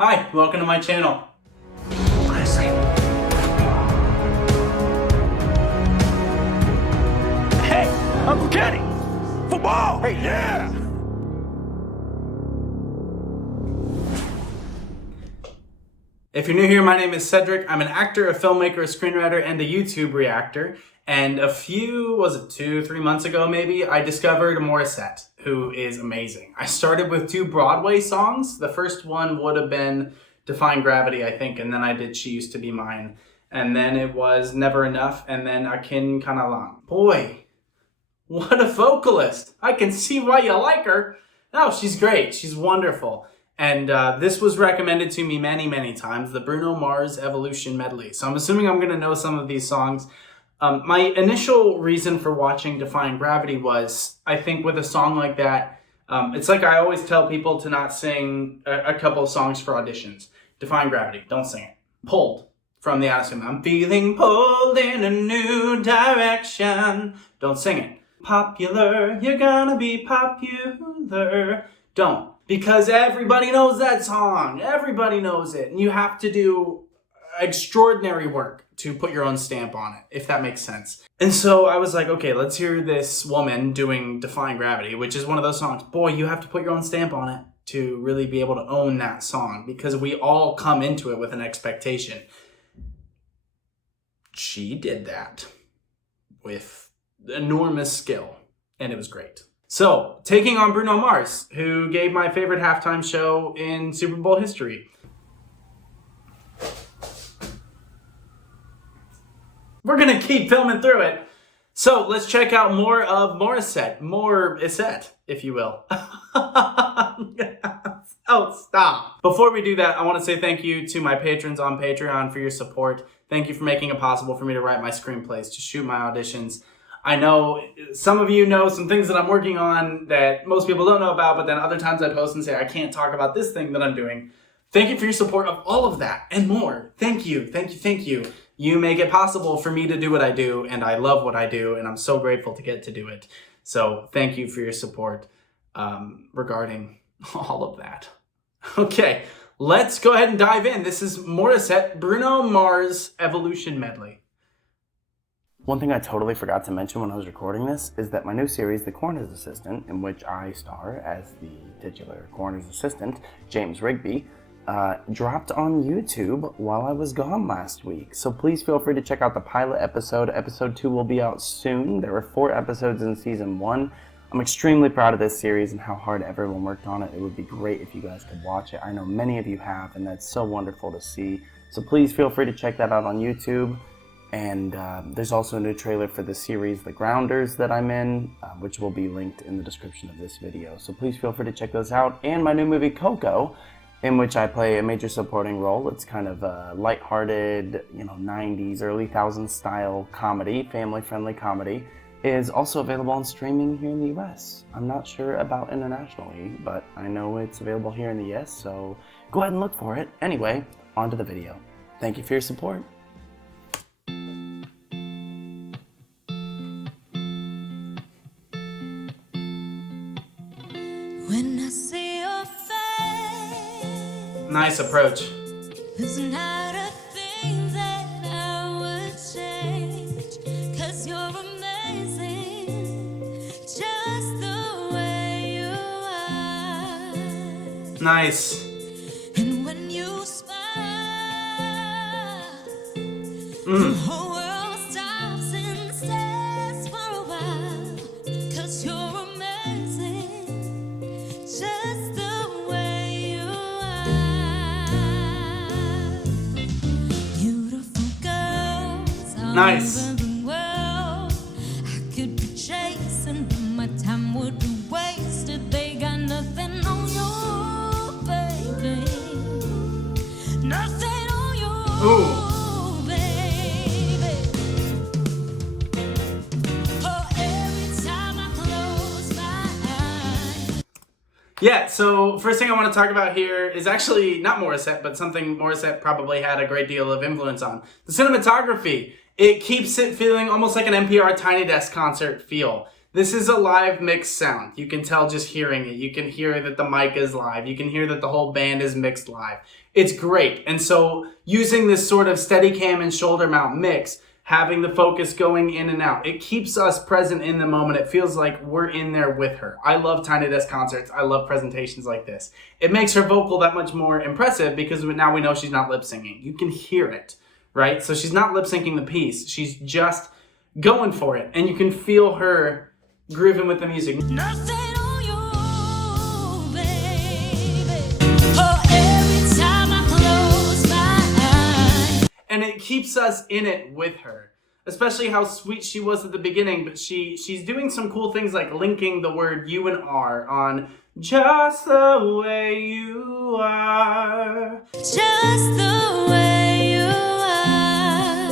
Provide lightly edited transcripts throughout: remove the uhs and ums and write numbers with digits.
Hi, welcome to my channel. Hey, Uncle Kenny! Football! Hey, yeah! If you're new here, my name is Cedric. I'm an actor, a filmmaker, a screenwriter, and a YouTube reactor. And a few, was it 2-3 months ago maybe, I discovered Morissette, who is amazing. I started with 2 Broadway songs. The first one would have been Defying Gravity, I think, and then I did She Used to Be Mine. And then it was Never Enough, and then Akin Kanalang. Boy, what a vocalist. I can see why you like her. No, she's great. She's wonderful. And this was recommended to me many, many times, the BRUNO Mars Evolution Medley. So I'm assuming I'm going to know some of these songs. My initial reason for watching Defying Gravity was, I think with a song like that, it's like I always tell people to not sing a couple of songs for auditions. Defying Gravity, don't sing it. Pulled from the Addison. I'm feeling pulled in a new direction. Don't sing it. Popular, you're gonna be popular. Don't. Because everybody knows that song. Everybody knows it. And you have to do extraordinary work to put your own stamp on it, if that makes sense. And so I was like, okay, let's hear this woman doing Defying Gravity, which is one of those songs. Boy, you have to put your own stamp on it to really be able to own that song, because we all come into it with an expectation. She did that with enormous skill, and it was great. So, taking on Bruno Mars, who gave my favorite halftime show in Super Bowl history. We're gonna keep filming through it. So, let's check out more of Morissette. MORR-ih-SET, if you will. Oh, stop. Before we do that, I want to say thank you to my patrons on Patreon for your support. Thank you for making it possible for me to write my screenplays, to shoot my auditions. I know some of you know some things that I'm working on that most people don't know about, but then other times I post and say, I can't talk about this thing that I'm doing. Thank you for your support of all of that and more. Thank you, thank you, thank you. You make it possible for me to do what I do, and I love what I do, and I'm so grateful to get to do it. So thank you for your support regarding all of that. Okay, let's go ahead and dive in. This is Morissette, Bruno Mars Evolution Medley. One thing I totally forgot to mention when I was recording this is that my new series, The Coroner's Assistant, in which I star as the titular coroner's assistant, James Rigby, dropped on YouTube while I was gone last week. So please feel free to check out the pilot episode. Episode 2 will be out soon. There were 4 episodes in season 1. I'm extremely proud of this series and how hard everyone worked on it. It would be great if you guys could watch it. I know many of you have, and that's so wonderful to see. So please feel free to check that out on YouTube. And there's also a new trailer for the series The Grounders that I'm in, which will be linked in the description of this video. So please feel free to check those out. And my new movie Coco, in which I play a major supporting role. It's kind of a lighthearted, 90s, early 2000s style comedy, family-friendly comedy, is also available on streaming here in the US. I'm not sure about internationally, but I know it's available here in the US, so go ahead and look for it. Anyway, on to the video. Thank you for your support. When I see your face, Nice approach. there's not a thing that I would change, 'cause you're amazing, just the way you are. Nice. And when you smile, the whole world stops and stares for a while, 'cause you're amazing, just the way you are. Beautiful girls all Nice. over the world, I could be chasing, but my time would be wasted. They got nothing on you, baby. Nothing on you, Ooh. baby. Oh, every time I close my eyes. Yeah, so first thing I want to talk about here is actually not Morissette, but something Morissette probably had a great deal of influence on. The cinematography. It keeps it feeling almost like an NPR Tiny Desk concert feel. This is a live mixed sound. You can tell just hearing it. You can hear that the mic is live. You can hear that the whole band is mixed live. It's great. And so using this sort of Steadicam and shoulder mount mix, having the focus going in and out, it keeps us present in the moment. It feels like we're in there with her. I love Tiny Desk concerts. I love presentations like this. It makes her vocal that much more impressive because now we know she's not lip syncing. You can hear it, right? So she's not lip syncing the piece. She's just going for it. And you can feel her grooving with the music. Nothing on you, baby. Oh, every time I close my eyes. And it keeps us in it with her. Especially how sweet she was at the beginning, but she's doing some cool things like linking the word U and R on just the way you are. Just the way you are.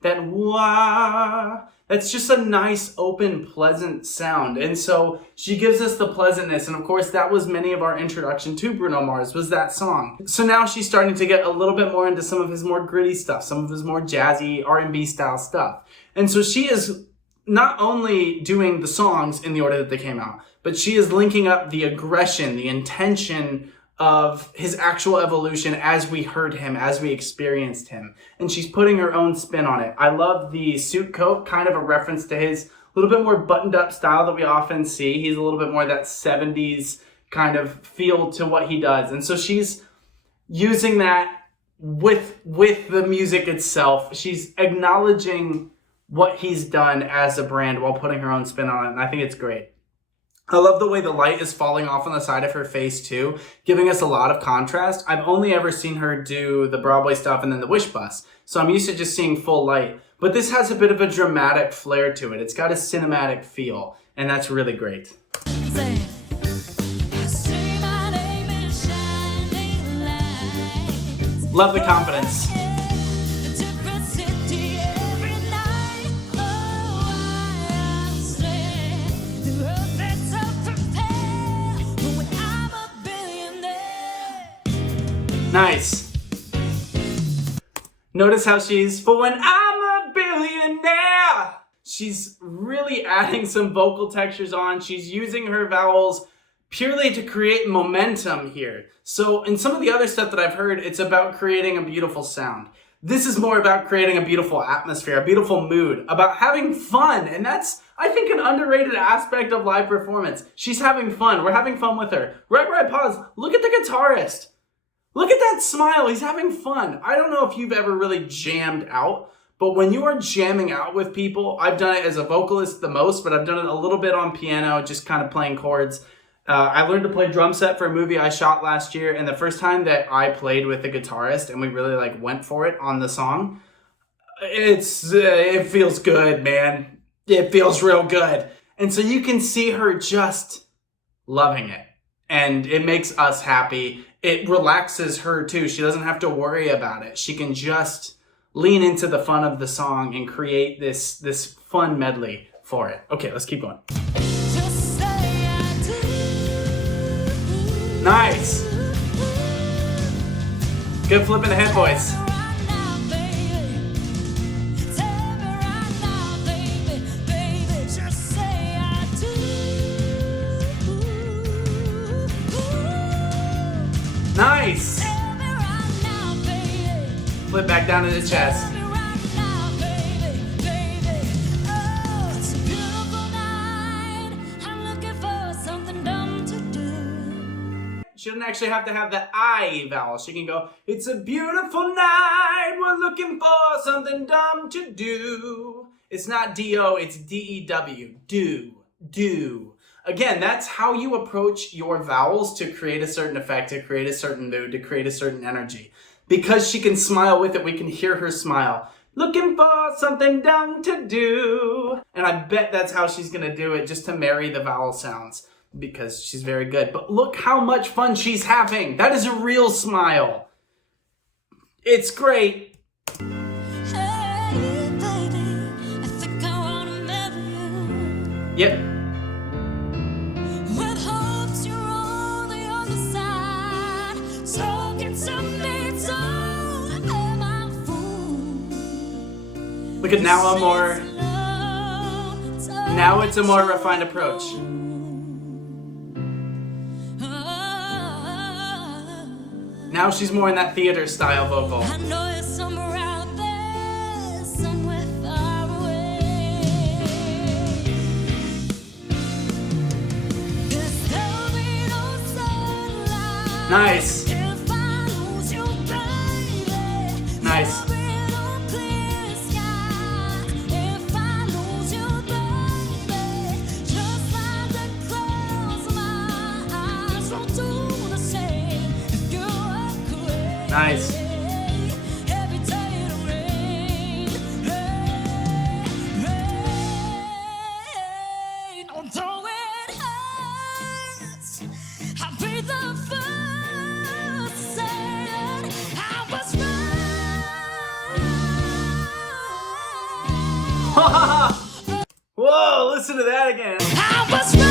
That wah. That's just a nice, open, pleasant sound. And so she gives us the pleasantness. And of course, that was many of our introduction to Bruno Mars, was that song. So now she's starting to get a little bit more into some of his more gritty stuff, some of his more jazzy R&B style stuff. And so she is not only doing the songs in the order that they came out, but she is linking up the aggression, the intention of his actual evolution as we heard him, as we experienced him. And she's putting her own spin on it. I love the suit coat, kind of a reference to his little bit more buttoned up style that we often see. He's a little bit more that 70s kind of feel to what he does. And so she's using that with the music itself. She's acknowledging what he's done as a brand while putting her own spin on it. And I think it's great. I love the way the light is falling off on the side of her face too, giving us a lot of contrast. I've only ever seen her do the Broadway stuff and then the Wish Bus, so I'm used to just seeing full light. But this has a bit of a dramatic flair to it. It's got a cinematic feel, and that's really great. Say my name in shining lights. Love the confidence. A different city every night. Oh, I swear the earth is so prepared when I'm a billionaire. Nice. Notice how she's, for when I'm a billionaire. She's really adding some vocal textures on. She's using her vowels purely to create momentum here. So in some of the other stuff that I've heard, it's about creating a beautiful sound. This is more about creating a beautiful atmosphere, a beautiful mood, about having fun. And that's, I think, an underrated aspect of live performance. She's having fun. We're having fun with her. Right where I pause, look at the guitarist. Look at that smile. He's having fun. I don't know if you've ever really jammed out, but when you are jamming out with people, I've done it as a vocalist the most, but I've done it a little bit on piano, just kind of playing chords. I learned to play drum set for a movie I shot last year, and the first time that I played with the guitarist and we really went for it on the song, it feels good, man. It feels real good. And so you can see her just loving it, and it makes us happy. It relaxes her too. She doesn't have to worry about it. She can just lean into the fun of the song and create this fun medley for it. Okay, let's keep going. Just say I do. Nice. Good flip in the head voice. Right now, baby. Tell me right now, baby, baby. Just say I do. Nice. Tell me right now, baby. Flip back down to the chest. Tell me right now, baby, baby. Oh, it's a beautiful night. I'm looking for something dumb to do. She doesn't actually have to have the I vowel. She can go, it's a beautiful night. We're looking for something dumb to do. It's not D-O, it's D-E-W. Do. Again, that's how you approach your vowels to create a certain effect, to create a certain mood, to create a certain energy. Because she can smile with it, we can hear her smile. Looking for something dumb to do. And I bet that's how she's gonna do it, just to marry the vowel sounds, because she's very good. But look how much fun she's having. That is a real smile. It's great. Hey, baby, I think I wanna marry you. Yep. With hopes you're on the other side, talking to me, so am I a fool? Look at now I'm more. Slow Now it's a more refined approach. Now she's more in that theater style vocal. I know you're somewhere out there, somewhere far away. 'Cause there'll be no sunlight Nice. if I lose you, baby. Nice. There'll be no clear sky if I lose you, baby. Just like the clouds, my eyes won't do the same if you walk away. Nice. Every day it'll rain, rain. Although it hurts, I'll be the first to say it. I was right. Whoa, listen to that again. I was right.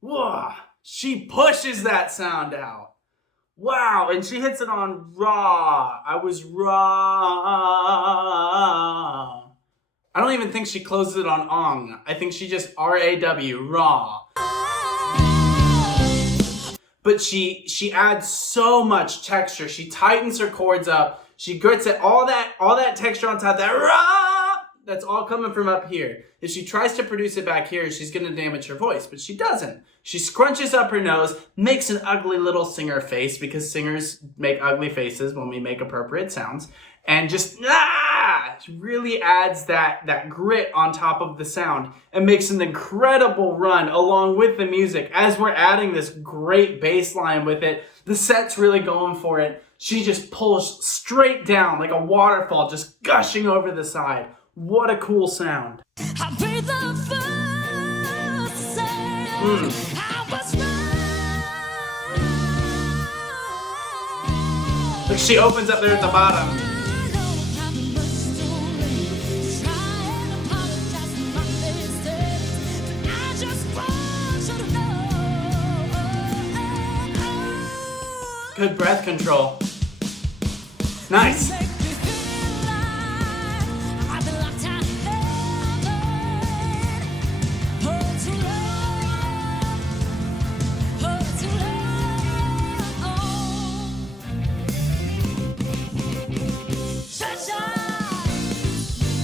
Whoa, she pushes that sound out. Wow, and she hits it on raw. I was raw. I don't even think she closes it on ong. I think she just R-A-W, raw. But she adds so much texture. She tightens her chords up. She grits it, all that texture on top, that raw, that's all coming from up here. If she tries to produce it back here, she's gonna damage her voice, but she doesn't. She scrunches up her nose, makes an ugly little singer face, because singers make ugly faces when we make appropriate sounds, and just really adds that grit on top of the sound and makes an incredible run along with the music. As we're adding this great bass line with it, the set's really going for it. She just pulls straight down like a waterfall, just gushing over the side. What a cool sound. I'll be the first to say I was right. Look, she opens up there at the bottom. I know I'm much too late. Try and apologize for my mistakes, but I just want you to know. Good breath control. Nice. Make me feel like I've been locked out of heaven. Oh, too long. Oh, too long. Sunshine,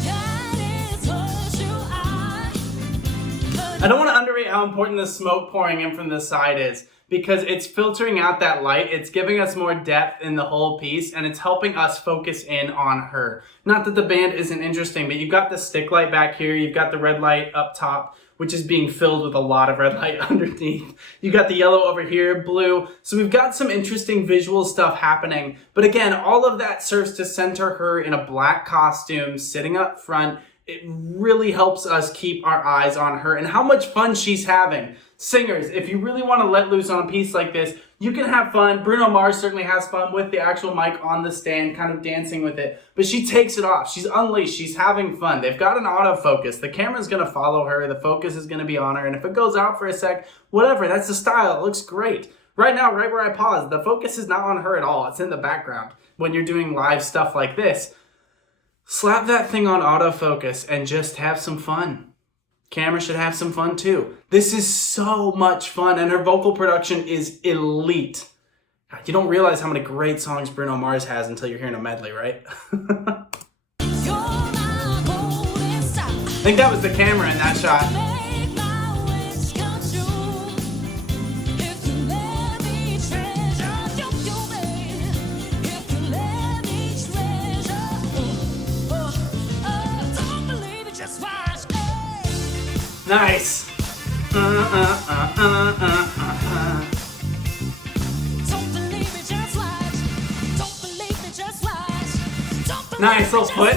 that is what you are. I don't want to underrate how important the smoke pouring in from this side is, because it's filtering out that light, it's giving us more depth in the whole piece, and it's helping us focus in on her. Not that the band isn't interesting, but you've got the stick light back here, you've got the red light up top, which is being filled with a lot of red light underneath. You got the yellow over here, blue. So we've got some interesting visual stuff happening. But again, all of that serves to center her in a black costume, sitting up front. It really helps us keep our eyes on her and how much fun she's having. Singers, if you really want to let loose on a piece like this, you can have fun. Bruno Mars certainly has fun with the actual mic on the stand, kind of dancing with it. But she takes it off. She's unleashed. She's having fun. They've got an autofocus. The camera's going to follow her. The focus is going to be on her. And if it goes out for a sec, whatever. That's the style. It looks great. Right now, right where I paused, the focus is not on her at all. It's in the background. When you're doing live stuff like this, slap that thing on autofocus and just have some fun. Camera should have some fun too. This is so much fun, and her vocal production is elite. You don't realize how many great songs Bruno Mars has until you're hearing a medley, right? I think that was the camera in that shot. Nice. Nice little foot.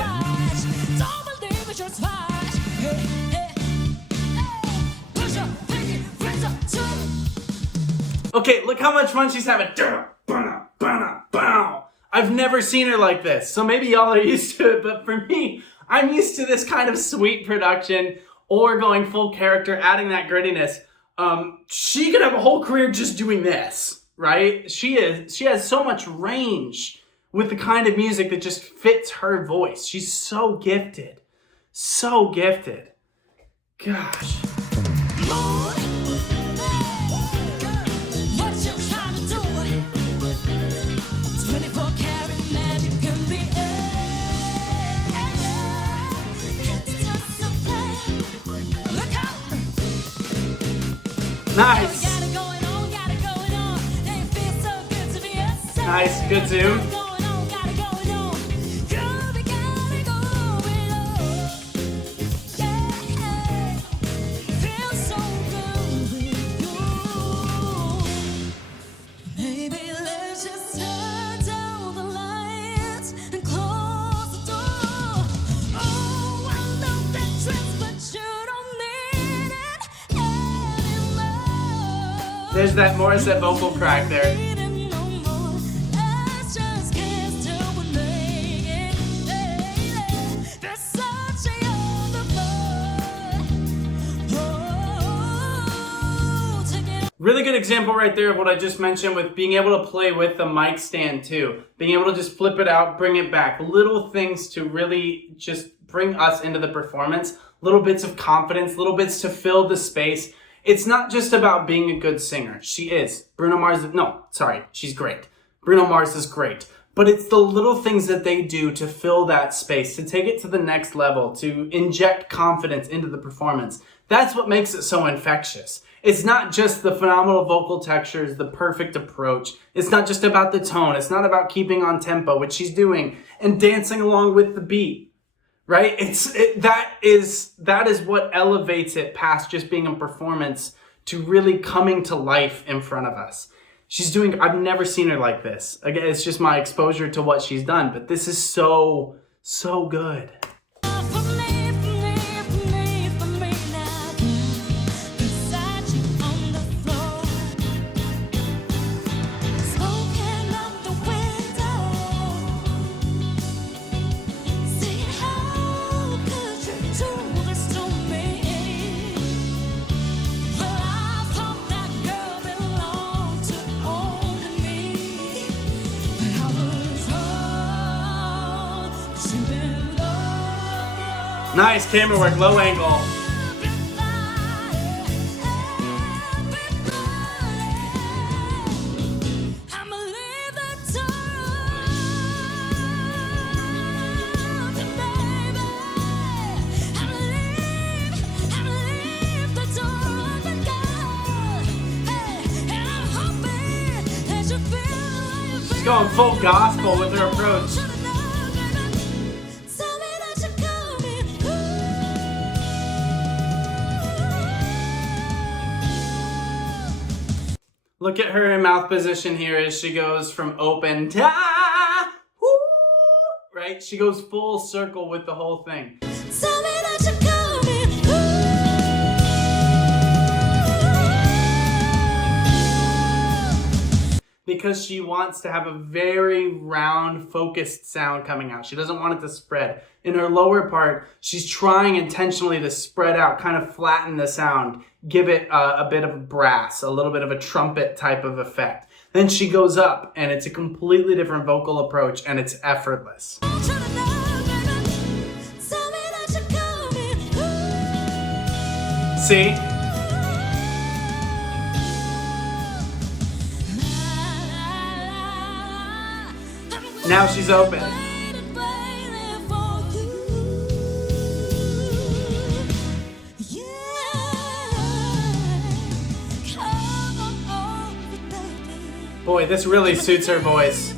Okay, look how much fun she's having. I've never seen her like this, so maybe y'all are used to it, but for me, I'm used to this kind of sweet production or going full character, adding that grittiness. She could have a whole career just doing this, right? She has so much range with the kind of music that just fits her voice. She's so gifted. So gifted. Gosh. Lord, what you trying to do? 24 karat magic can be it's just a plan. Look out! Nice. Got it going on. It feels so good to be a star. Nice. Good zoom. Got it going on. Got it going on. Got it going on. Yeah. Feels so good with you. Maybe let's just turn down the lights and close the door. Oh, I know that dress, but you don't need it anymore. There's that Morissette vocal crack there. Need it no more. Let's just kiss till we make it. There's such a overflow. Take it. Really good example right there of what I just mentioned with being able to play with the mic stand too. Being able to just flip it out, bring it back. Little things to really just bring us into the performance. Little bits of confidence, little bits to fill the space. It's not just about being a good singer. She is. She's great. Bruno Mars is great. But it's the little things that they do to fill that space, to take it to the next level, to inject confidence into the performance. That's what makes it so infectious. It's not just the phenomenal vocal textures, the perfect approach. It's not just about the tone. It's not about keeping on tempo, which she's doing, and dancing along with the beat. Right? That is what elevates it past just being a performance to really coming to life in front of us. I've never seen her like this. Again, it's just my exposure to what she's done, but this is so, so good. For me now. Beside you on the floor. Smoking out the window. Saying, how could you do this to me? But I thought that girl belonged to only me. But I was wrong. She belonged. Nice camera work, low angle. She's going full gospel with her approach. Look at her in mouth position here as she goes from open to woo, right? She goes full circle with the whole thing. Because she wants to have a very round, focused sound coming out. She doesn't want it to spread. In her lower part, she's trying intentionally to spread out, kind of flatten the sound, give it a bit of brass, a little bit of a trumpet type of effect. Then she goes up, and it's a completely different vocal approach, and it's effortless. See? Now she's open. Boy, this really suits her voice.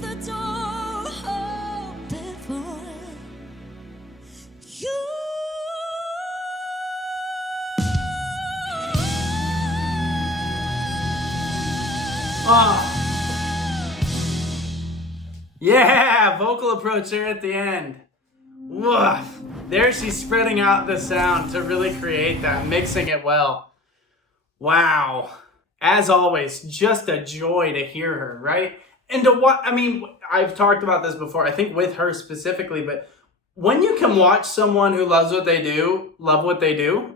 Oh. Yeah, vocal approach there at the end. Woof. There she's spreading out the sound to really create that, mixing it well. Wow. As always, just a joy to hear her, right? And to what, I mean, I've talked about this before, I think with her specifically, but when you can watch someone who loves what they do, love what they do,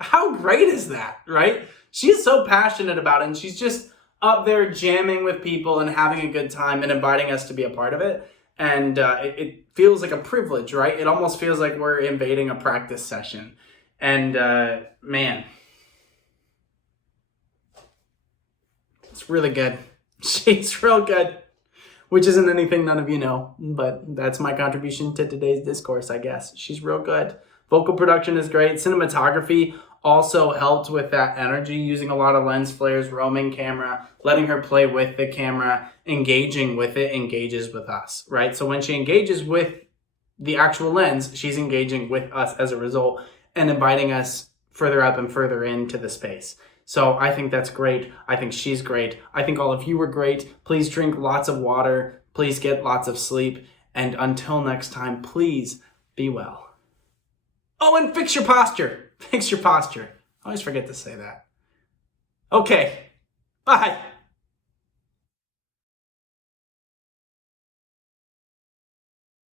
how great is that, right? She's so passionate about it, and she's just up there jamming with people and having a good time and inviting us to be a part of it. And it feels like a privilege, right? It almost feels like we're invading a practice session. And man, it's really good. She's real good. Which isn't anything none of you know, but that's my contribution to today's discourse, I guess. She's real good. Vocal production is great. Cinematography also helped with that energy, using a lot of lens flares, roaming camera, letting her play with the camera, engaging with it, engages with us, right? So when she engages with the actual lens, she's engaging with us as a result and inviting us further up and further into the space. So I think that's great. I think she's great. I think all of you were great. Please drink lots of water. Please get lots of sleep. And until next time, please be well. Oh, and fix your posture. Fix your posture. I always forget to say that. Okay. Bye.